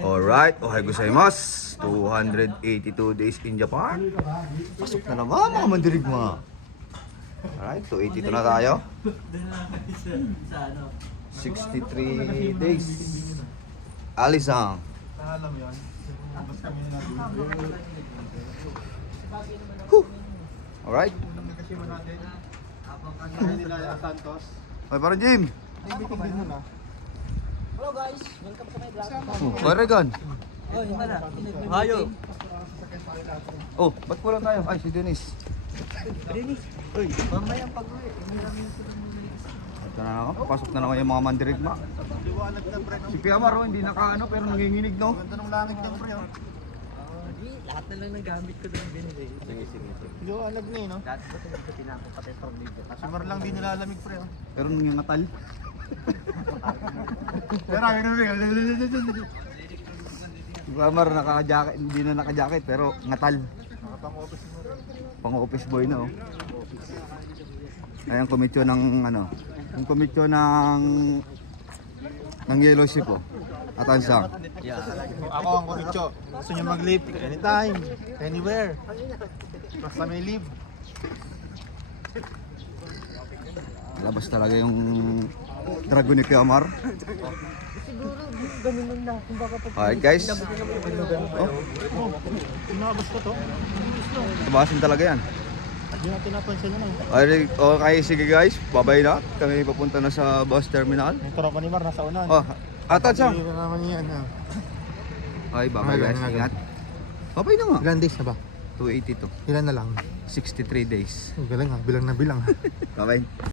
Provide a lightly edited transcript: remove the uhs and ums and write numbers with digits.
Alright, ohay gozaimasu. 282 days in Japan. Pasok na naman mga mandirigma. Alright, 282 na tayo. 63 days. Alisang. Alam yun. Tapos kami natin. Alright. Nagkasima natin. Nila Santos. Ay, parang Jim. Nagbitigil mo na. Hello guys, welcome sa my vlog. Paragon. Oh, yun na. Ayo. Oh, ba't wala tayo? Ay, si Dennis. Rinis. Uy, mamaya pag-uwi. Ito na ako. Pasok na naman yung mga mandirigma. Liwanag na pre. Si Piamar, oh, hindi nakaano pero nanginginig, no? Ganda ng langit ng pre. Lahat na lang ng gamit ko doon binili. Sige. Liwanag na eh no. Dati ko tinagdating ako pati from dito. Si Mar lang di nilalamig pre. Pero nangingatal. Pero ayun na pre. Si Piamar, naka-jacket, hindi na naka-jacket pero ngatal. Nakapang office mo. Pang office boy na, oh. Ayan, komitsyo ng ano, yung komitsyo ng yellow ship, oh. Atansang. Ako ang kumitso. Gusto niyo mag-leave anytime, anywhere. Basta may leave. Labas talaga yung dragon ni Piamar. Siguro, ganun na. Kung baka pag... Alright guys. Tinabas ko to. Tabasin talaga yan. Hindi natin napansin yun eh. Alright, okay, sige guys. Babay na. Kami papunta na sa bus terminal. Yung tropa ni Mar nasa unan. Oh, Atansang. Hindi na naman yan. Ay, babay guys. Nga. Ingat. Babay na nga. Ilan days na ba? 282. Ilan na lang? 63 days. Galing ha, bilang na bilang. Babay.